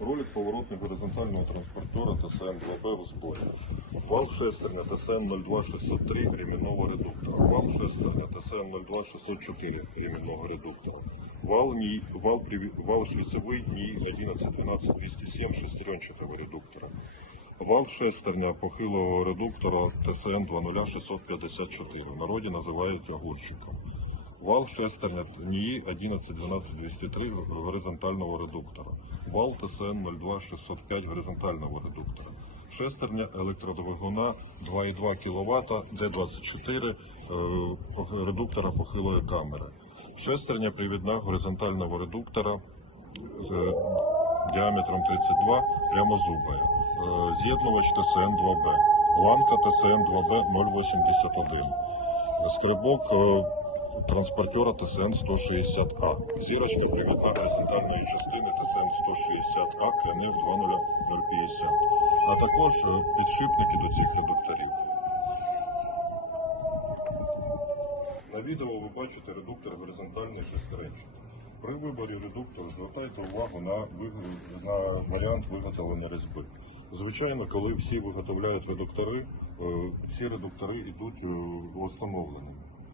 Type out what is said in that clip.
Ролик поворотний горизонтального транспортера ТСН-2Б в зборі. Вал шестерня ТСН-02603 ремінного редуктора. Вал шестерня ТСН-02604 ремінного редуктора. Вал, НІ, вал, вал шліцевий НІ 11-12-207 шестеренчатого редуктора. Вал шестерня похилого редуктора ТСН 20654. В народі називають огурчиком. Вал шестерня НІІ 11-12-203 горизонтального редуктора. Вал ТСН 02-605 горизонтального редуктора. Шестерня електродвигуна 2,2 кВт Д24 е, редуктора похилої камери. Шестерня привідна горизонтального редуктора е, діаметром 32 прямозубая. Е, З'єднувач ТСН-2Б. Ланка ТСН-2Б 081. Скрибок е, транспортера ТСН-160А. Зірочка привідна горизонтальної частини ТСН-160А КНФ 20050. А також е, підшипники до цих редукторів. На відео ви бачите редуктор горизонтальний шестеренчатий. При виборі редуктора звертайте увагу на, на варіант виготовлення різьби. Звичайно, коли всі виготовляють редуктори, е, всі редуктори йдуть е, встановленими.